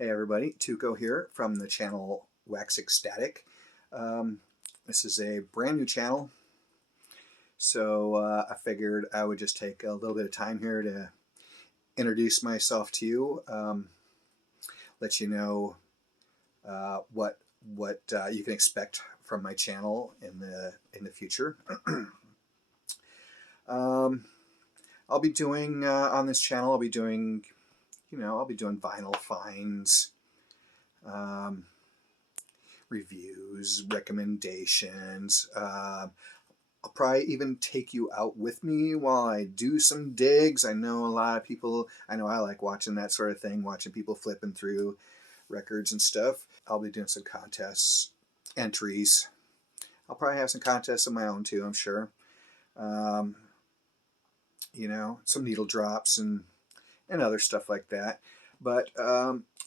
Hey everybody, Tuco here from the channel Wax Ecstatic. This is a brand new channel, so I figured I would just take a little bit of time here to introduce myself to you, let you know what you can expect from my channel in the future. I'll be doing on this channel. I'll be doing vinyl finds, reviews, recommendations. I'll probably even take you out with me while I do some digs. I know a lot of people, I like watching that sort of thing, watching people flipping through records and stuff. I'll be doing some contests, entries. I'll probably have some contests of my own too, I'm sure. Some needle drops and other stuff like that. But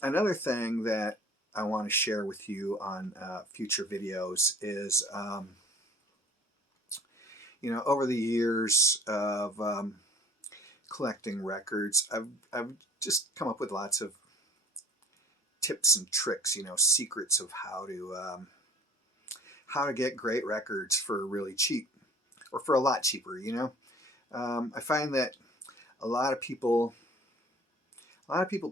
another thing that I want to share with you on future videos is, over the years of collecting records, I've just come up with lots of tips and tricks, secrets of how to get great records for really cheap, or for a lot cheaper. I find that a lot of people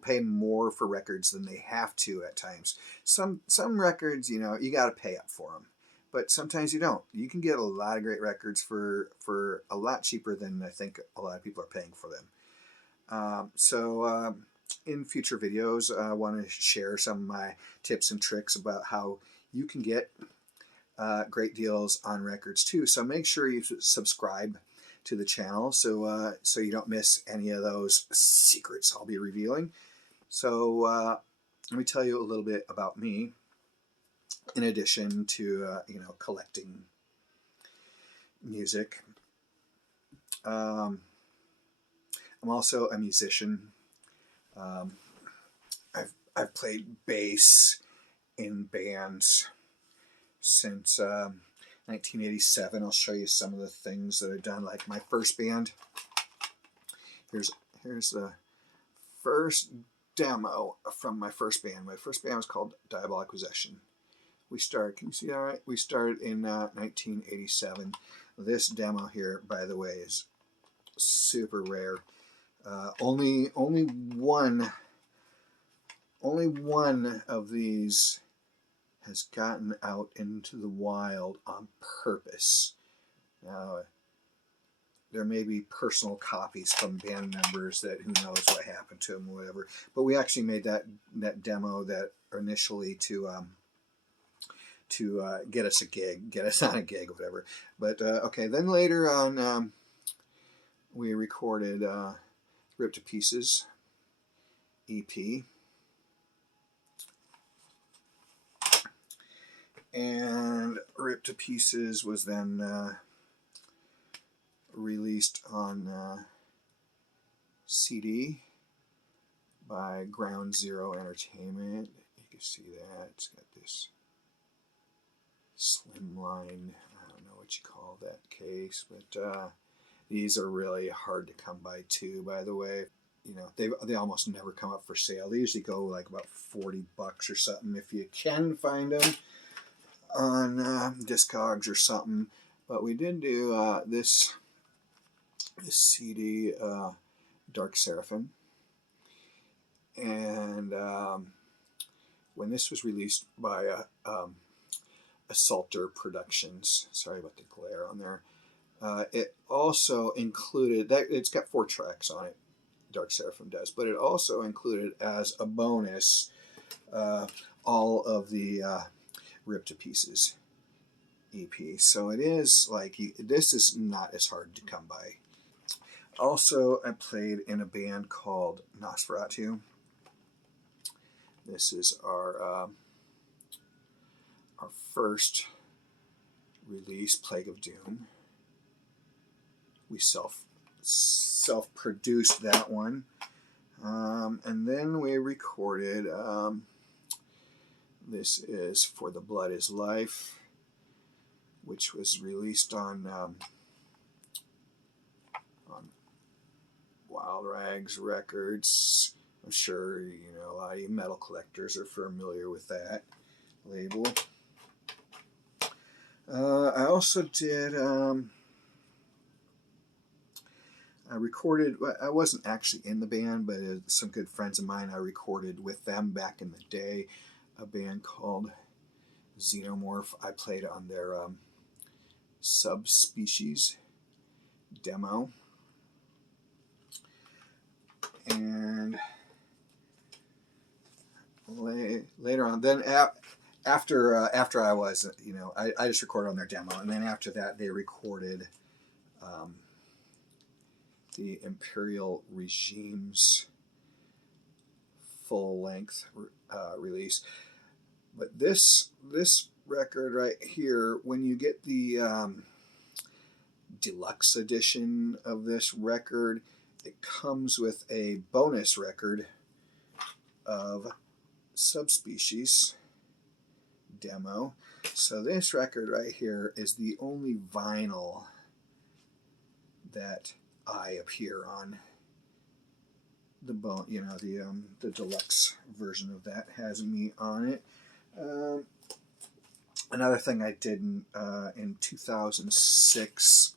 pay more for records than they have to at times. Some records, you got to pay up for them, but sometimes you don't. You can get a lot of great records for a lot cheaper than I think a lot of people are paying for them. In future videos, I want to share some of my tips and tricks about how you can get great deals on records too. So make sure you subscribe to the channel so you don't miss any of those secrets I'll be revealing. So let me tell you a little bit about me. In addition to collecting music, I'm also a musician. I've played bass in bands since 1987. I'll show you some of the things that I've done. Like my first band. Here's the first demo from my first band. My first band was called Diabolic Possession. We started, can you see that right? We started in 1987. This demo here, by the way, is super rare. Only one of these has gotten out into the wild on purpose. Now, there may be personal copies from band members that who knows what happened to them or whatever. But we actually made that demo that initially to get us a gig, get us on a gig or whatever. But okay, then later on we recorded Ripped to Pieces EP. And Ripped to Pieces was then released on CD by Ground Zero Entertainment. You can see that. It's got this slimline, I don't know what you call that case, but these are really hard to come by too, by the way. They almost never come up for sale. They usually go like about $40 or something if you can find them on Discogs or something. But we did do this CD, Dark Seraphim, and when this was released by Assaulter Productions, sorry about the glare on there, it also included that it's got 4 tracks on it, Dark Seraphim does, but it also included as a bonus all of the Ripped to Pieces EP. So it is like, this is not as hard to come by. Also, I played in a band called Nosferatu. This is our first release, Plague of Doom. We self-produced that one, and then we recorded. This is For the Blood Is Life, which was released on Wild Rags Records. I'm sure a lot of you metal collectors are familiar with that label. I also did. I recorded. I wasn't actually in the band, but some good friends of mine. I recorded with them back in the day. A band called Xenomorph. I played on their Subspecies demo, and later on, then after I was, I just recorded on their demo, and then after that, they recorded the Imperial Regime's full-length release. But this record right here, when you get the deluxe edition of this record, it comes with a bonus record of Subspecies demo. So this record right here is the only vinyl that I appear on. The the deluxe version of that has me on it. Another thing I did in 2006,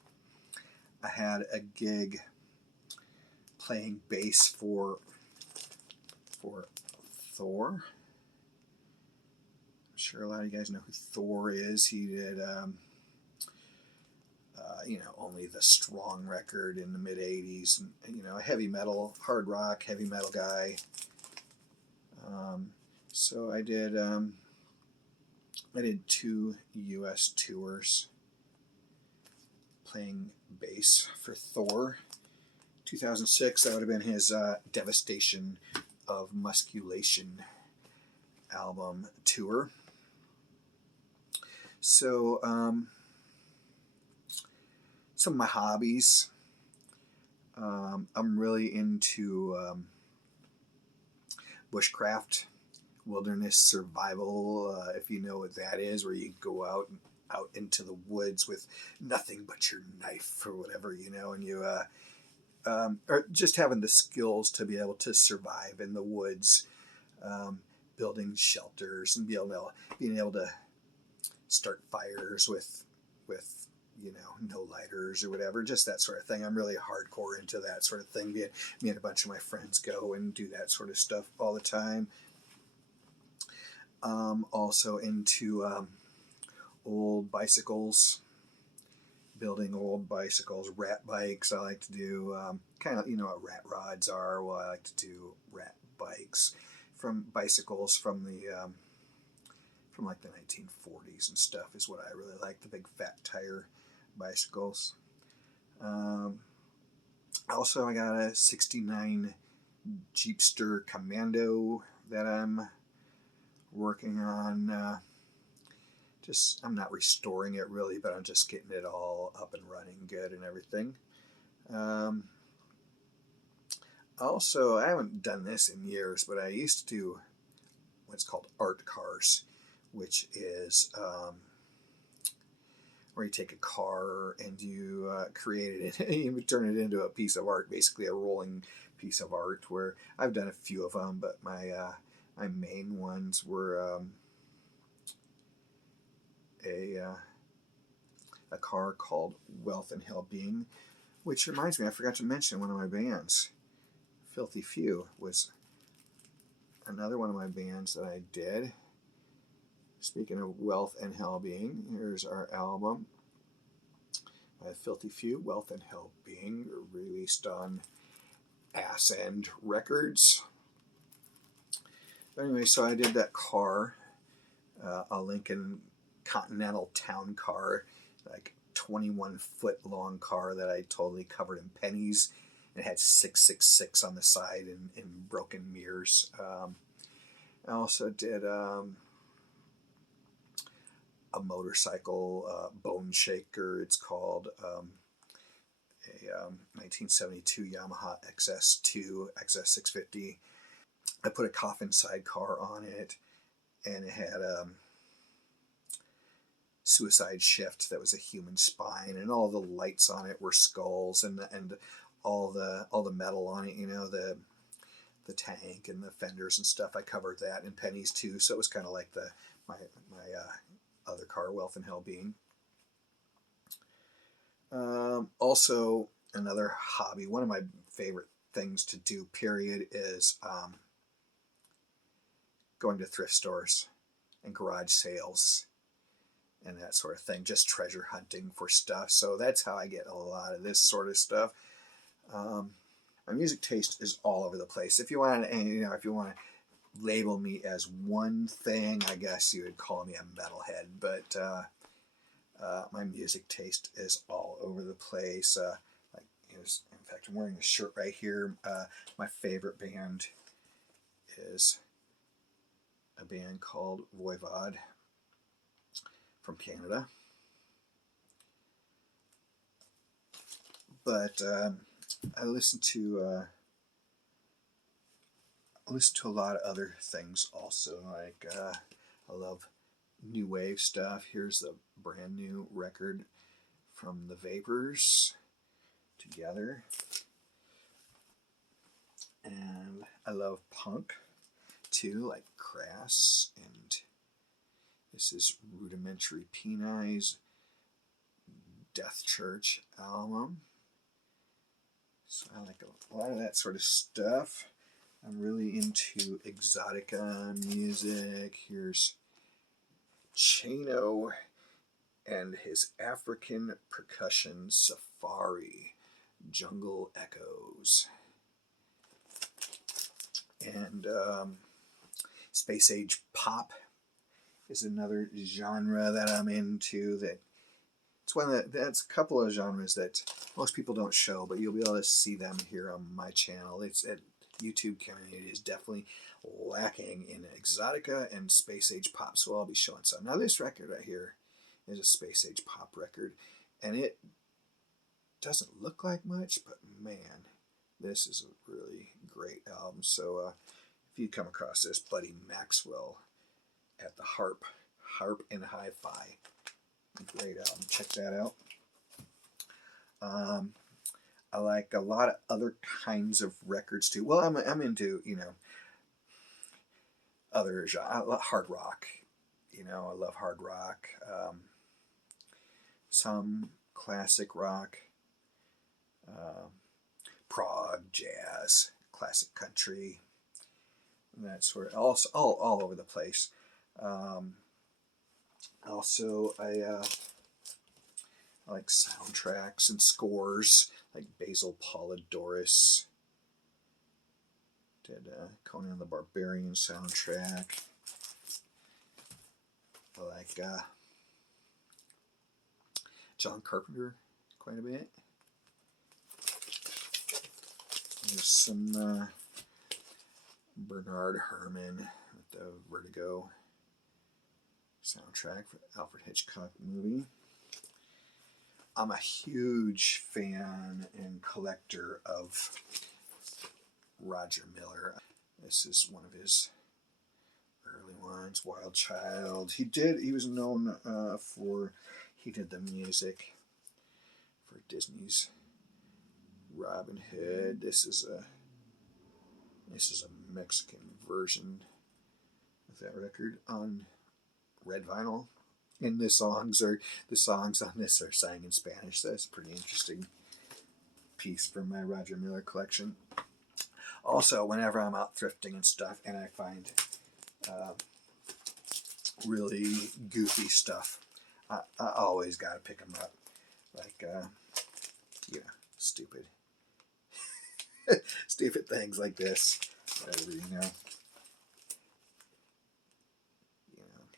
I had a gig playing bass for Thor. I'm sure a lot of you guys know who Thor is. He did Only the Strong record in the mid 80s, and a heavy metal, hard rock, heavy metal guy. So I did 2 US tours playing bass for Thor. 2006, that would have been his Devastation of Musculation album tour. So some of my hobbies, I'm really into bushcraft, wilderness survival, if you know what that is, where you go out into the woods with nothing but your knife or whatever, and you or just having the skills to be able to survive in the woods, building shelters and being able to start fires with no lighters or whatever, just that sort of thing. I'm really hardcore into that sort of thing. Me and a bunch of my friends go and do that sort of stuff all the time. Also into old bicycles, building old bicycles, rat bikes. I like to do kind of, what rat rods are. Well, I like to do rat bikes from bicycles from the from like the 1940s and stuff is what I really like, the big fat tire bicycles. Also, I got a 69 Jeepster Commando that I'm working on. I'm not restoring it really, but I'm just getting it all up and running good and everything. Also, I haven't done this in years, but I used to do what's called art cars, which is where you take a car and you create it, you turn it into a piece of art, basically a rolling piece of art. Where I've done a few of them, but my main ones were a car called Wealth and Hell-Being, which reminds me, I forgot to mention one of my bands. Filthy Few was another one of my bands that I did. Speaking of Wealth and Hell-Being, here's our album. Filthy Few, Wealth and Hell-Being, released on Ass End Records. But anyway, so I did that car, a Lincoln Continental Town car, like 21-foot long car that I totally covered in pennies. It had 666 on the side and broken mirrors. I also did a motorcycle bone shaker. It's called a 1972 Yamaha XS2 XS650. I put a coffin sidecar on it, and it had a suicide shift that was a human spine, and all the lights on it were skulls, and all the metal on it, the the tank and the fenders and stuff. I covered that in pennies too, so it was kind of like my other car, Wealth and Hell-Being. Also, another hobby, one of my favorite things to do, period, is going to thrift stores and garage sales and that sort of thing, just treasure hunting for stuff. So that's how I get a lot of this sort of stuff. My music taste is all over the place. If you want to, if you want to label me as one thing, I guess you would call me a metalhead. But my music taste is all over the place. In fact, I'm wearing a shirt right here. My favorite band is a band called Voivod from Canada. But I listen to a lot of other things also. Like I love new wave stuff. Here's a brand new record from the Vapors, Together. And I love punk too, like Crass, and this is Rudimentary Peni's Death Church album. So I like a lot of that sort of stuff. I'm really into exotica music. Here's Chano and his African percussion safari, Jungle Echoes. And space age pop is another genre that I'm into. That's a couple of genres that most people don't show, but you'll be able to see them here on my channel. YouTube community is definitely lacking in exotica and space age pop, so I'll be showing some. Now this record right here is a space age pop record, and it doesn't look like much, but man, this is a really great album. So if you come across this, Buddy Maxwell at the Harp and Hi-Fi, great album, check that out. I like a lot of other kinds of records too. Well, I'm into, other genres. I love hard rock. I love hard rock. Some classic rock, prog, jazz, classic country, and that sort of, also all over the place. Also, I like soundtracks and scores, like Basil Polidorus did Conan the Barbarian soundtrack. I like John Carpenter quite a bit. There's some Bernard Herrmann with the Vertigo soundtrack for the Alfred Hitchcock movie. I'm a huge fan and collector of Roger Miller. This is one of his early ones, Wild Child. He was known he did the music for Disney's Robin Hood. This is a Mexican version of that record on red vinyl. And the songs on this are sang in Spanish. So that's a pretty interesting piece from my Roger Miller collection. Also, whenever I'm out thrifting and stuff, and I find really goofy stuff, I always got to pick them up. Like, stupid things like this. Whatever,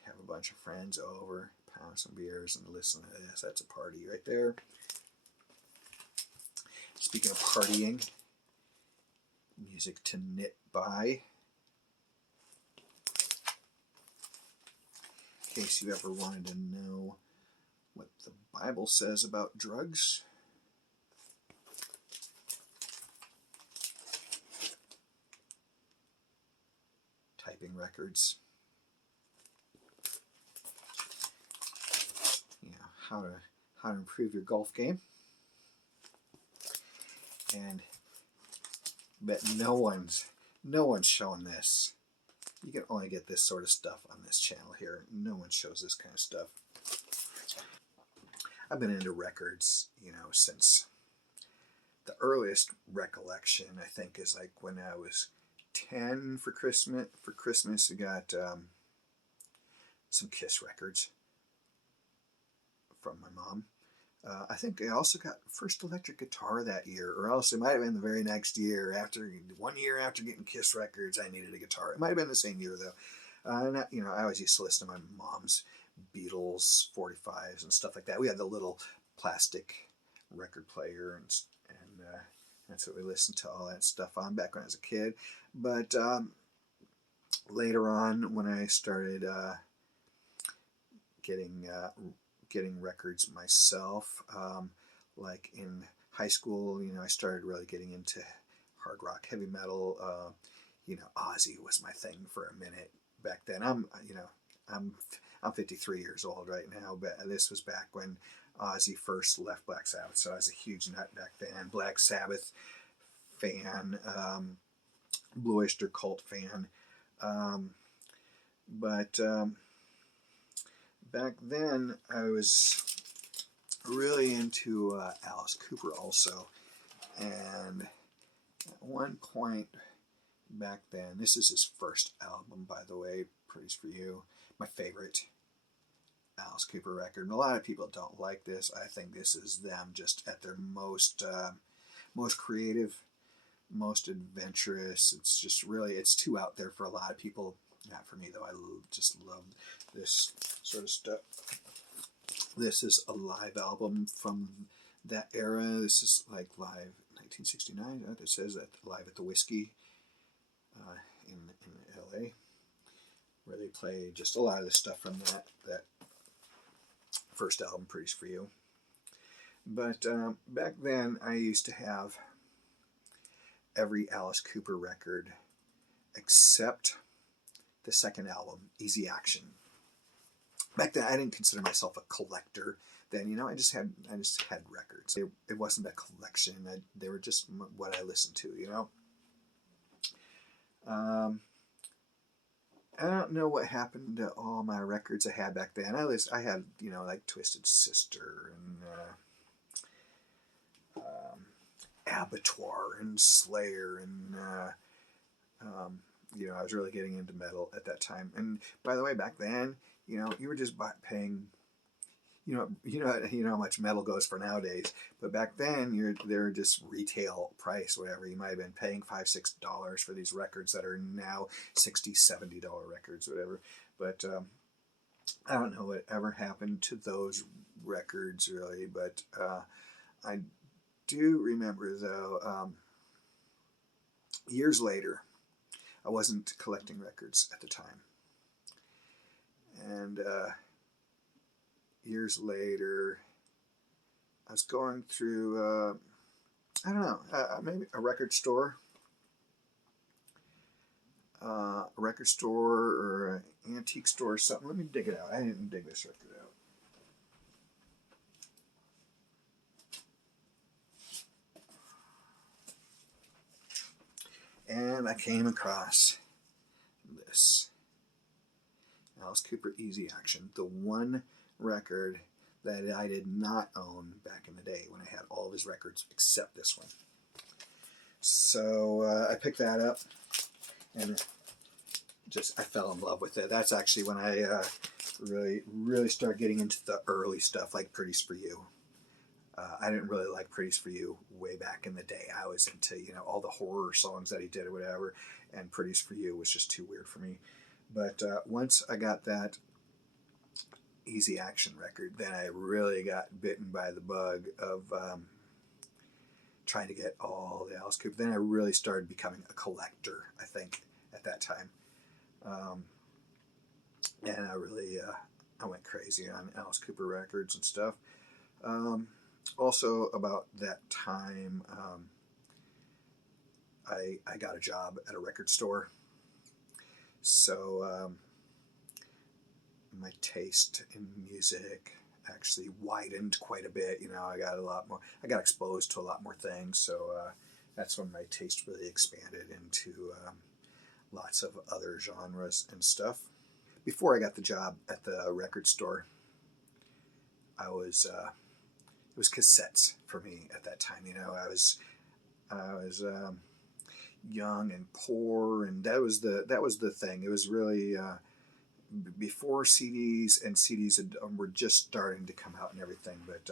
have a bunch of friends over, pound some beers, and listen to this. That's a party right there. Speaking of partying, music to knit by. In case you ever wanted to know what the Bible says about drugs. Typing records. How to improve your golf game. And bet no one's No one's showing this. You can only get this sort of stuff on this channel here. No one shows this kind of stuff. I've been into records, since the earliest recollection, I think, is like when I was 10 for Christmas. For Christmas, I got some Kiss records from my mom. I think I also got first electric guitar that year, or else it might have been the very next year. After 1 year after getting Kiss records, I needed a guitar. It might have been the same year though. And I always used to listen to my mom's Beatles 45s and stuff like that. We had the little plastic record player, and that's what we listened to all that stuff on back when I was a kid. But later on, when I started getting records myself, like in high school, I started really getting into hard rock, heavy metal. Ozzy was my thing for a minute back then. I'm 53 years old right now, but this was back when Ozzy first left Black Sabbath, so I was a huge nut back then. Black Sabbath fan, Blue Oyster Cult fan, but back then I was really into Alice Cooper also, and at one point back then, this is his first album, by the way, Praise for You, my favorite Alice Cooper record. And a lot of people don't like this. I think this is them just at their most creative, most adventurous. It's just really, it's too out there for a lot of people. Not for me though. I just love this sort of stuff. This is a live album from that era. This is like live 1969. It says that live at the Whiskey in LA, where they play just a lot of the stuff from that first album, Praise for You. But back then, I used to have every Alice Cooper record except the second album, Easy Action. Back then, I didn't consider myself a collector. Then, I just had records. It wasn't a collection. They were just what I listened to. I don't know what happened to all my records I had back then. I had, like Twisted Sister and Abattoir and Slayer and I was really getting into metal at that time. And by the way, back then, you were just paying, how much metal goes for nowadays. But back then, they're just retail price, whatever. You might have been paying $5-6 for these records that are now $60-70 records, whatever. But I don't know what ever happened to those records really. But I do remember though, years later, I wasn't collecting records at the time, and years later, I was going through, I don't know, maybe a record store, or an antique store or something. Let me dig it out. I didn't dig this record out. And I came across this Alice Cooper Easy Action, the one record that I did not own back in the day when I had all of his records except this one. So I picked that up and I fell in love with it. That's actually when I really started getting into the early stuff like Pretty's for You. I didn't really like Pretty's for You way back in the day. I was into, all the horror songs that he did or whatever, and Pretty's for You was just too weird for me. But once I got that Easy Action record, then I really got bitten by the bug of trying to get all the Alice Cooper. Then I really started becoming a collector, I think, at that time. And I really, I went crazy on Alice Cooper records and stuff. Also, about that time, I got a job at a record store. So my taste in music actually widened quite a bit. I got exposed to a lot more things. So that's when my taste really expanded into lots of other genres and stuff. Before I got the job at the record store, I was it was cassettes for me at that time. You know, I was young and poor, and that was the thing. It was really before CDs, and CDs were just starting to come out and everything. But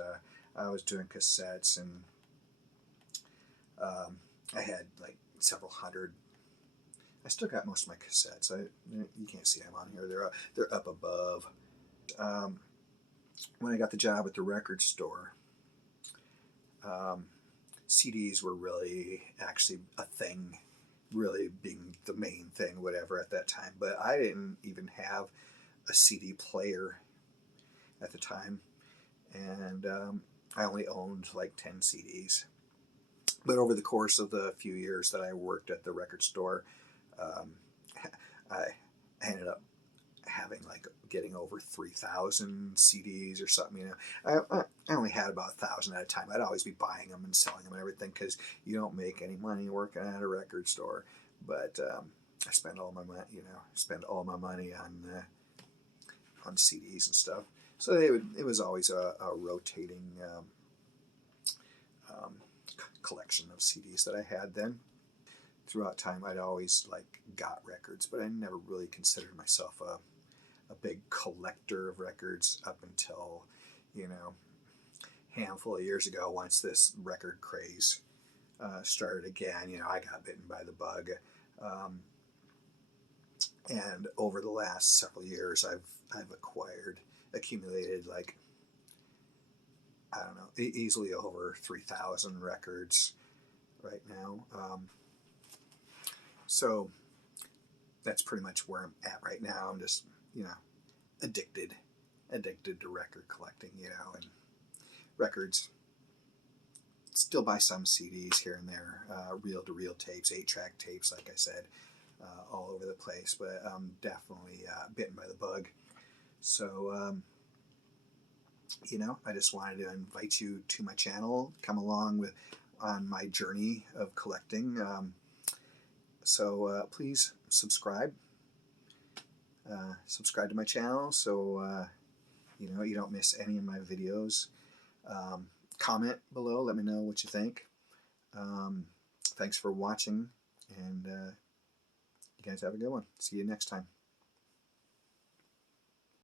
I was doing cassettes, and I had like several hundred. I still got most of my cassettes. You can't see them on here. They're up above. Um, when I got the job at the record store, um, CDs were really actually a thing, really being the main thing, whatever, at that time. But I didn't even have a CD player at the time, and I only owned like 10 CDs. But over the course of the few years that I worked at the record store, um, I ended up having like getting over 3,000 CDs or something. You know, I only had about 1,000 at a time. I'd always be buying them and selling them and everything because you don't make any money working at a record store. But I spend all my money, spend all my money on CDs and stuff. So it was always a rotating um, collection of CDs that I had then. Throughout time, I'd always like got records, but I never really considered myself a big collector of records up until, handful of years ago. Once this record craze started again, I got bitten by the bug, um, and over the last several years, I've accumulated like, I don't know, easily over 3,000 records right now. So that's pretty much where I'm at right now. I'm just, addicted to record collecting, and records. Still buy some CDs here and there, reel-to-reel tapes, 8-track tapes, like I said, all over the place. But I'm definitely bitten by the bug. So, I just wanted to invite you to my channel, come along on my journey of collecting. So please subscribe. Subscribe to my channel so you don't miss any of my videos. Comment below, let me know what you think. Thanks for watching, and you guys have a good one. See you next time.